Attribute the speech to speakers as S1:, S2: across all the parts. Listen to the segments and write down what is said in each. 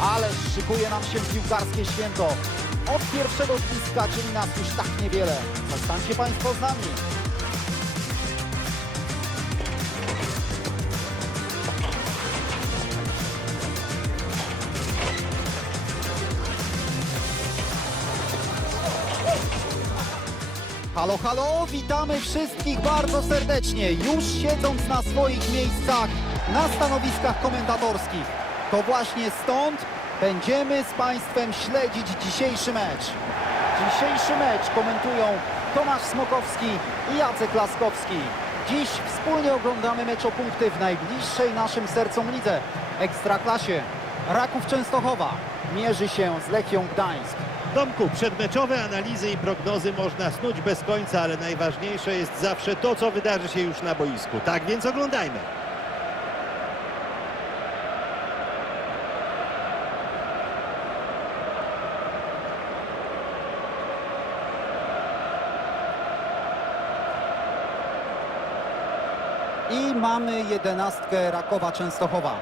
S1: Ale szykuje nam się piłkarskie święto. Od pierwszego bliska dzieli nas już tak niewiele. Zostańcie Państwo z nami. Halo, halo, witamy wszystkich bardzo serdecznie. Już siedząc na swoich miejscach na stanowiskach komentatorskich. To właśnie stąd będziemy z Państwem śledzić dzisiejszy mecz. Dzisiejszy mecz komentują Tomasz Smokowski i Jacek Laskowski. Dziś wspólnie oglądamy mecz o punkty w najbliższej naszym sercom lidze Ekstraklasie. Raków Częstochowa mierzy się z Lechią Gdańsk.
S2: Tomku, przedmeczowe analizy i prognozy można snuć bez końca, ale najważniejsze jest zawsze to, co wydarzy się już na boisku. Tak więc oglądajmy.
S1: I mamy jedenastkę Rakowa Częstochowa.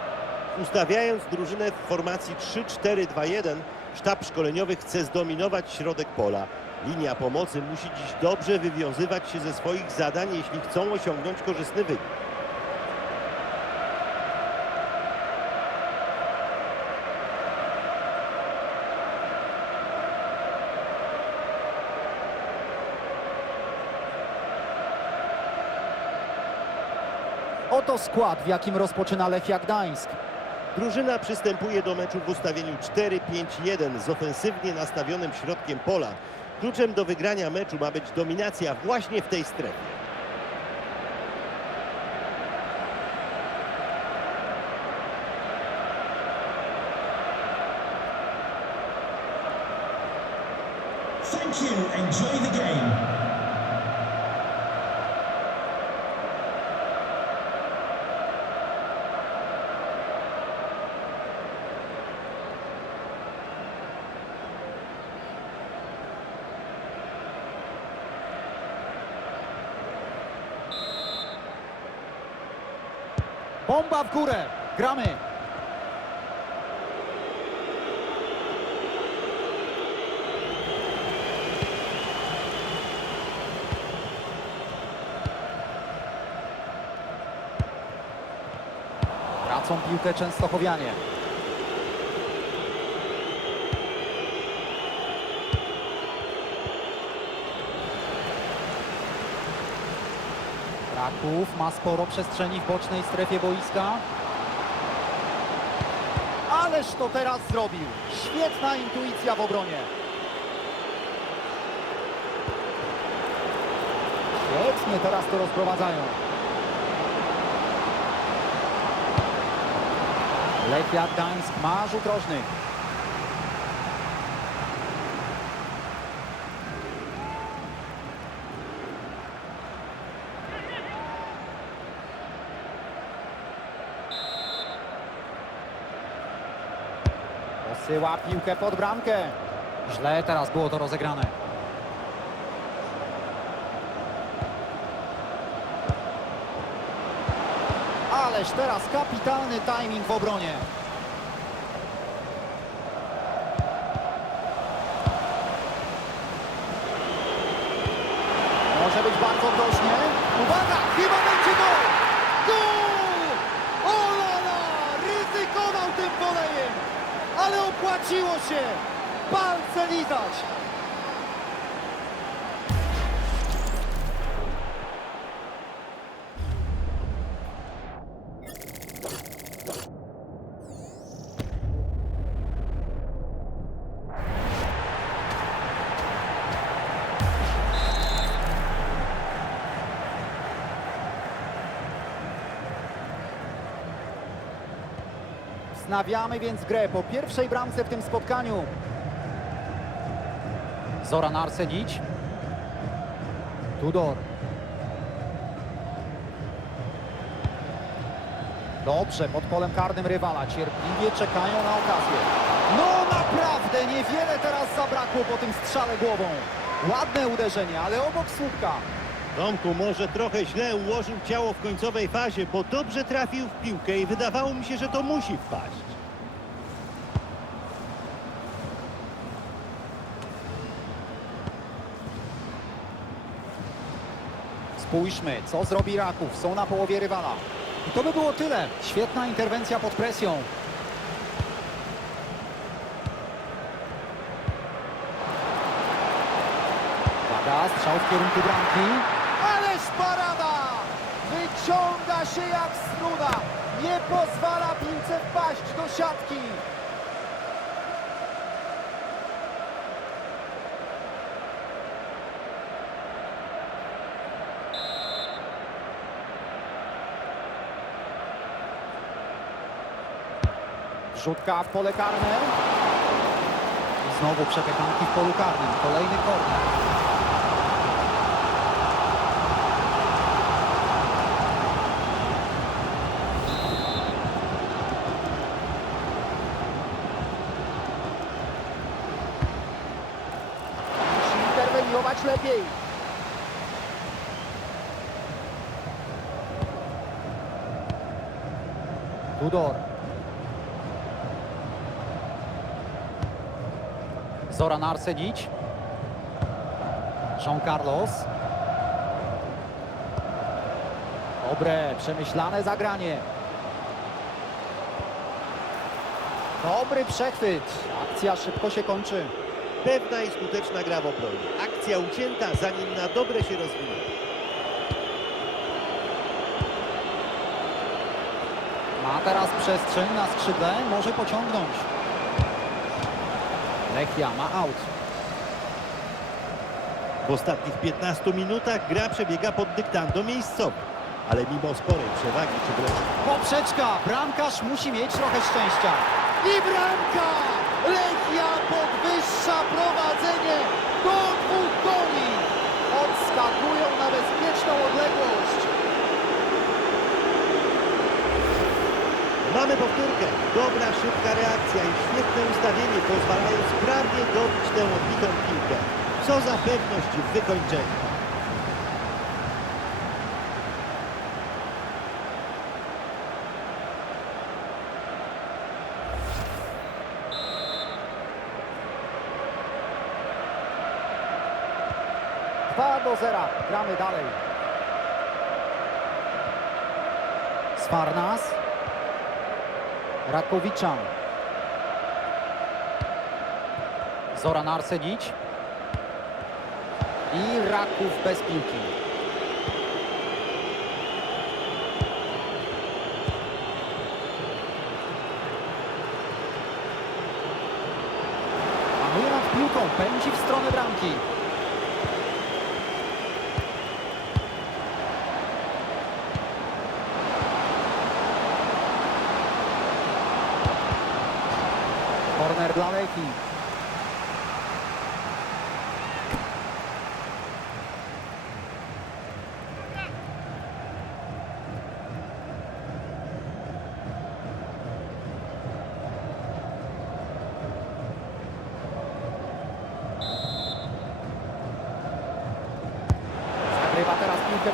S2: Ustawiając drużynę w formacji 3-4-2-1, sztab szkoleniowy chce zdominować środek pola. Linia pomocy musi dziś dobrze wywiązywać się ze swoich zadań, jeśli chcą osiągnąć korzystny wynik.
S1: Oto skład, w jakim rozpoczyna Lechia Gdańsk.
S2: Drużyna przystępuje do meczu w ustawieniu 4-5-1 z ofensywnie nastawionym środkiem pola. Kluczem do wygrania meczu ma być dominacja właśnie w tej strefie.
S1: Bomba w górę. Gramy. Tracą piłkę Częstochowianie. Ma sporo przestrzeni w bocznej strefie boiska. Ależ to teraz zrobił. Świetna intuicja w obronie. Świetnie teraz to rozprowadzają. Lechia Gdańsk ma rzut rożny. Posyła piłkę pod bramkę. Źle teraz było to rozegrane. Ależ teraz kapitalny timing w obronie. Może być bardzo groźnie. Uwaga, chyba będzie gol! Gol! Olala! Ryzykował tym wolejem, ale opłaciło się. Palce lizać. Wznawiamy więc grę po pierwszej bramce w tym spotkaniu. Zoran Arsenić. Tudor. Dobrze, pod polem karnym rywala. Cierpliwie czekają na okazję. No naprawdę, niewiele teraz zabrakło po tym strzale głową. Ładne uderzenie, ale obok słupka.
S2: Tomku może trochę źle ułożył ciało w końcowej fazie, bo dobrze trafił w piłkę i wydawało mi się, że to musi wpaść.
S1: Spójrzmy, co zrobi Raków. Są na połowie rywala. I to by było tyle. Świetna interwencja pod presją. Uwaga, strzał w kierunku bramki. Się jak struna. Nie pozwala piłce wpaść do siatki. Rzutka w pole karne. Znowu przepychanki w polu karnym. Kolejny korner. Musi interweniować lepiej. Tudor. Zoran Arsenic. Jean Carlos. Dobre, przemyślane zagranie. Dobry przechwyt. Akcja szybko się kończy.
S2: Pewna i skuteczna gra w obronie. Akcja ucięta, zanim na dobre się rozwinie.
S1: Ma teraz przestrzeń na skrzydle, może pociągnąć. Lechia ma out.
S2: W ostatnich 15 minutach gra przebiega pod dyktando miejscowym. Ale mimo sporej przewagi czy wręcz
S1: Poprzeczka, bramkarz musi mieć trochę szczęścia. I bramka! Lechia podwyższa prowadzenie do dwóch goli. Odskakują na bezpieczną odległość.
S2: Mamy powtórkę. Dobra, szybka reakcja i świetne ustawienie pozwalają sprawnie dobić tę odbitą piłkę. Co za pewność w wykończeniu.
S1: Do zera. Gramy dalej. Sfarnas. Rakowiczan. Zoran Arsenic. I Raków bez piłki.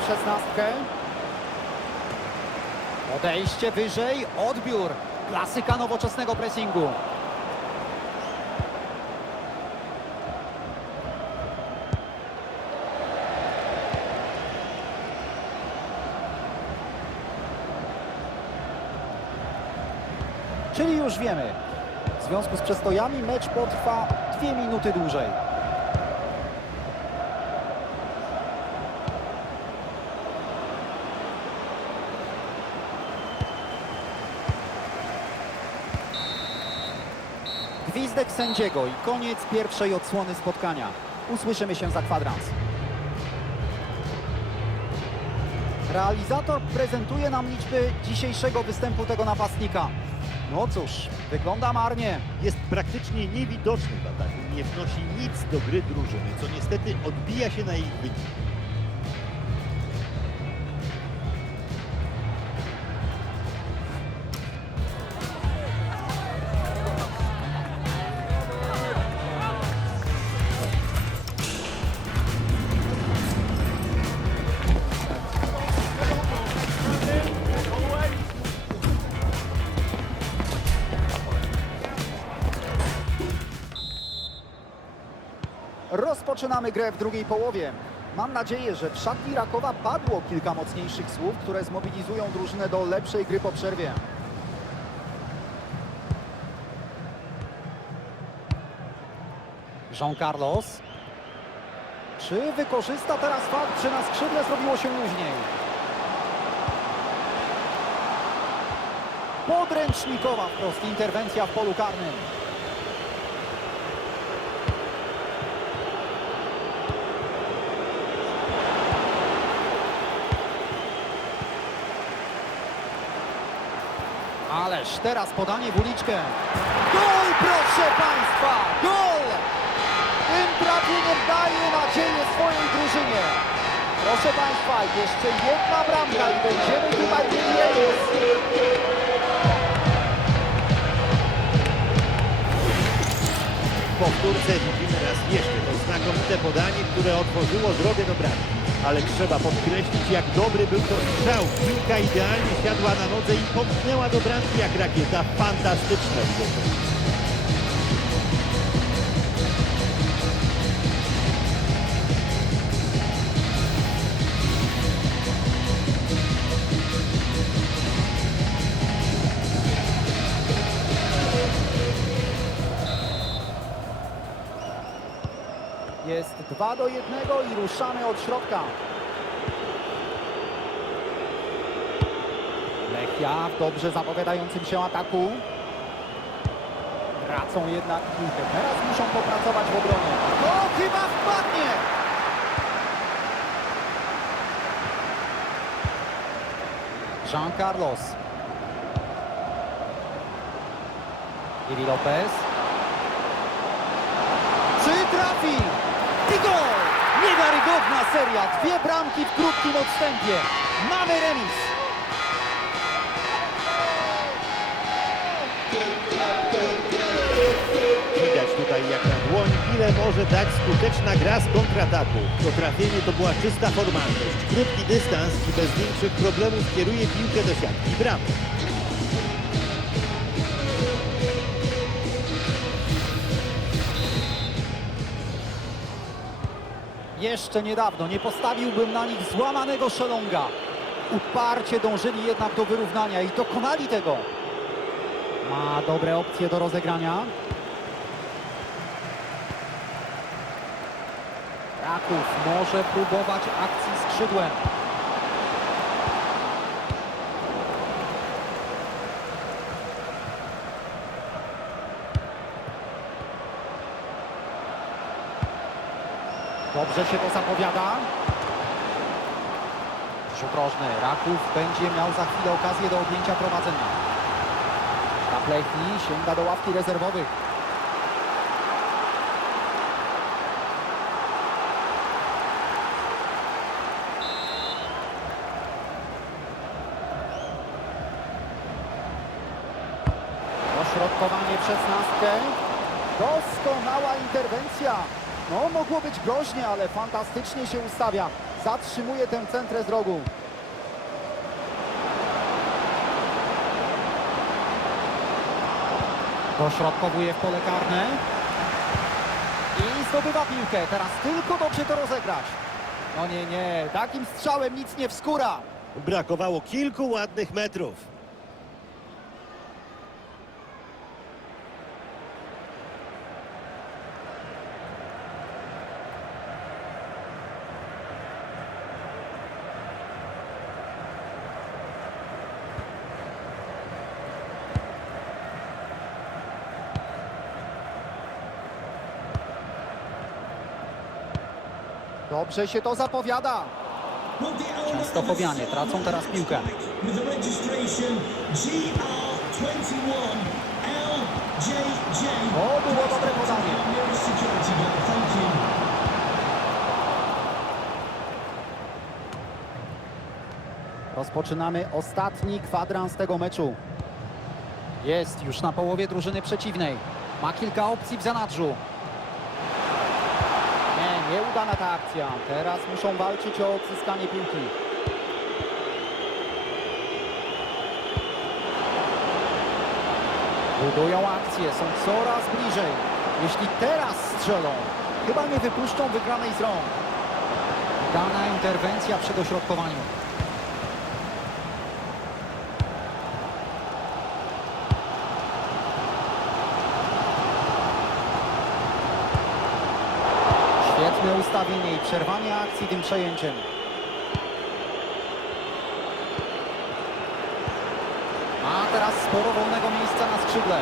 S1: W szesnastkę. Odejście wyżej, odbiór. Klasyka nowoczesnego pressingu. Czyli już wiemy, w związku z przestojami mecz potrwa dwie minuty dłużej. Gwizdek sędziego i koniec pierwszej odsłony spotkania. Usłyszymy się za kwadrans. Realizator prezentuje nam liczby dzisiejszego występu tego napastnika. No cóż, wygląda marnie.
S2: Jest praktycznie niewidoczny w ataku. Nie wnosi nic do gry drużyny, co niestety odbija się na ich wynik.
S1: Rozpoczynamy grę w drugiej połowie. Mam nadzieję, że w szatni Rakowa padło kilka mocniejszych słów, które zmobilizują drużynę do lepszej gry po przerwie. Jean Carlos. Czy wykorzysta teraz fakt, że na skrzydle zrobiło się luźniej? Podręcznikowa wprost interwencja w polu karnym. Teraz podanie w uliczkę. Gol, proszę Państwa! Gol! Tym trafieniem daje nadzieję swojej drużynie. Proszę Państwa, jeszcze jedna bramka i będziemy tutaj mieli remis.
S2: W powtórce widzimy raz jeszcze to znakomite podanie, które otworzyło drogę do bramki. Ale trzeba podkreślić, jak dobry był to strzał. Piłka idealnie siadła na nodze i pomknęła do bramki jak rakieta. Fantastyczne uderzenie.
S1: Do 1 i ruszamy od środka. Lechia w dobrze zapowiadającym się ataku. Tracą jednak piłkę. Teraz muszą popracować w obronie. To chyba wpadnie! Jean Carlos. Iwi Lopez. Czy trafi? Niewiarygodna seria. Dwie bramki w krótkim odstępie. Mamy remis.
S2: Widać tutaj jak na dłoń, ile może dać skuteczna gra z kontrataku. To trafienie to była czysta formalność. Krótki dystans i bez większych problemów kieruje piłkę do siatki bramy.
S1: Jeszcze niedawno nie postawiłbym na nich złamanego szelonga. Uparcie dążyli jednak do wyrównania i dokonali tego. Ma dobre opcje do rozegrania. Raków może próbować akcji skrzydłem. Dobrze się to zapowiada. Rzut rożny. Raków będzie miał za chwilę okazję do objęcia prowadzenia. Sztab Lechii sięga do ławki rezerwowych. Dośrodkowanie przez nastkę. Doskonała interwencja. No, mogło być groźnie, ale fantastycznie się ustawia. Zatrzymuje tę centrę z rogu. Dośrodkowuje w pole karne. I zdobywa piłkę. Teraz tylko dobrze to rozegrać. No nie, nie. Takim strzałem nic nie wskóra.
S2: Brakowało kilku ładnych metrów.
S1: Dobrze się to zapowiada. Częstochowianie tracą teraz piłkę.
S3: With the registration GR21LJJ.
S1: O, było dobre podanie. Rozpoczynamy ostatni kwadrans tego meczu. Jest już na połowie drużyny przeciwnej. Ma kilka opcji w zanadrzu. Nie, nieudana ta akcja. Teraz muszą walczyć o odzyskanie piłki. Budują akcję, są coraz bliżej. Jeśli teraz strzelą, chyba nie wypuszczą wygranej z rąk. Dana interwencja przy dośrodkowaniu. Świetne ustawienie i przerwanie akcji tym przejęciem. Ma teraz sporo wolnego miejsca na skrzydle.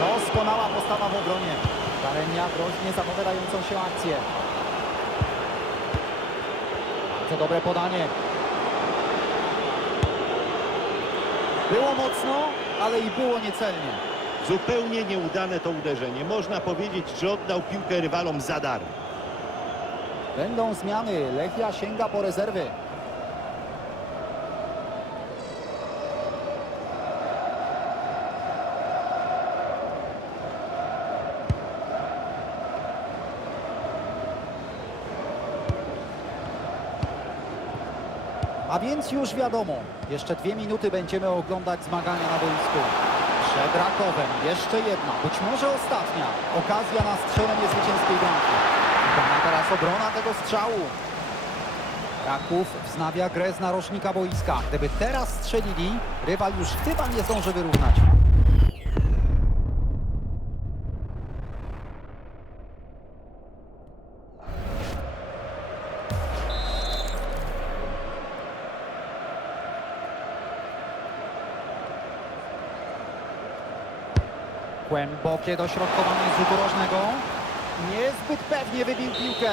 S1: Doskonała postawa w obronie. Darenia groźnie zapowiadającą się akcję. Bardzo dobre podanie. Było mocno, ale i było niecelnie.
S2: Zupełnie nieudane to uderzenie. Można powiedzieć, że oddał piłkę rywalom za darmo.
S1: Będą zmiany. Lechia sięga po rezerwy. A więc już wiadomo, jeszcze dwie minuty będziemy oglądać zmagania na boisku. Przed Rakowem jeszcze jedna, być może ostatnia okazja na strzelenie zwycięskiej bramki. Dana teraz obrona tego strzału. Raków wznawia grę z narożnika boiska. Gdyby teraz strzelili, rywal już chyba nie zdąży wyrównać. Głębokie dośrodkowanie z rzutu rożnego. Niezbyt pewnie wybił piłkę.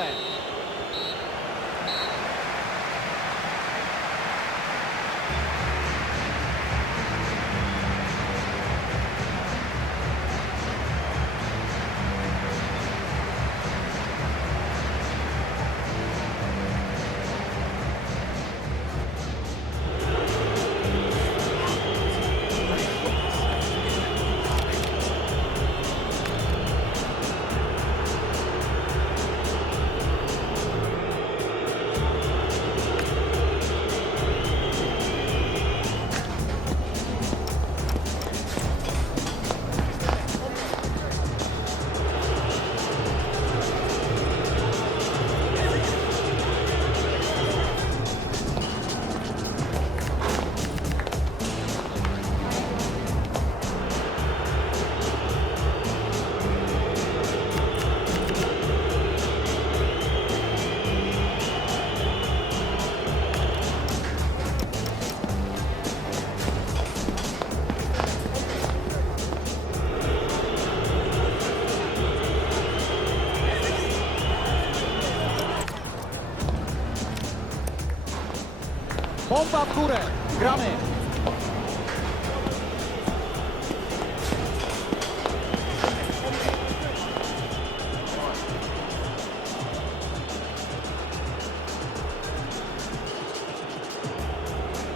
S1: Pompa w górę. Gramy.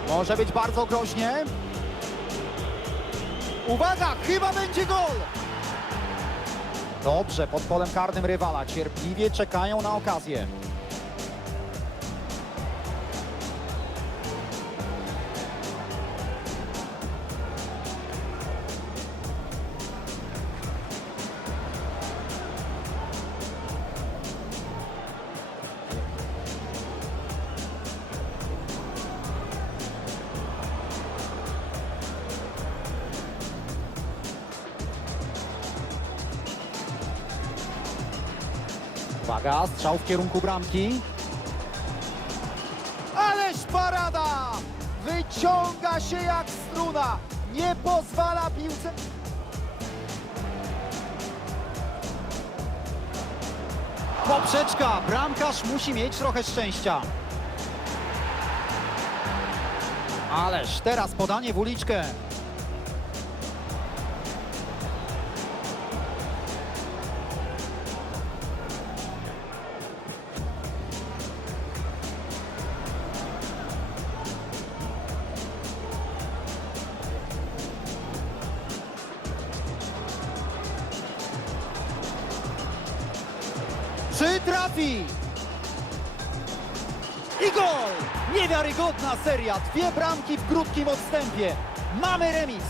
S1: Może być bardzo groźnie. Uwaga, chyba będzie gol. Dobrze, pod polem karnym rywala. Cierpliwie czekają na okazję. Uwaga, strzał w kierunku bramki. Ależ parada! Wyciąga się jak struna. Nie pozwala piłce... Poprzeczka. Bramkarz musi mieć trochę szczęścia. Ależ teraz podanie w uliczkę. trafi! I gol! Niewiarygodna seria, dwie bramki w krótkim odstępie. Mamy remis.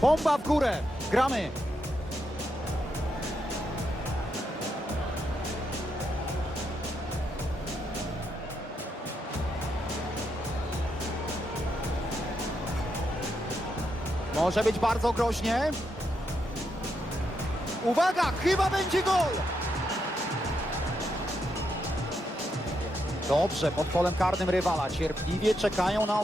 S1: Bomba w górę, gramy. Może być bardzo groźnie. Uwaga, chyba będzie gol. Dobrze, pod polem karnym rywala. Cierpliwie czekają na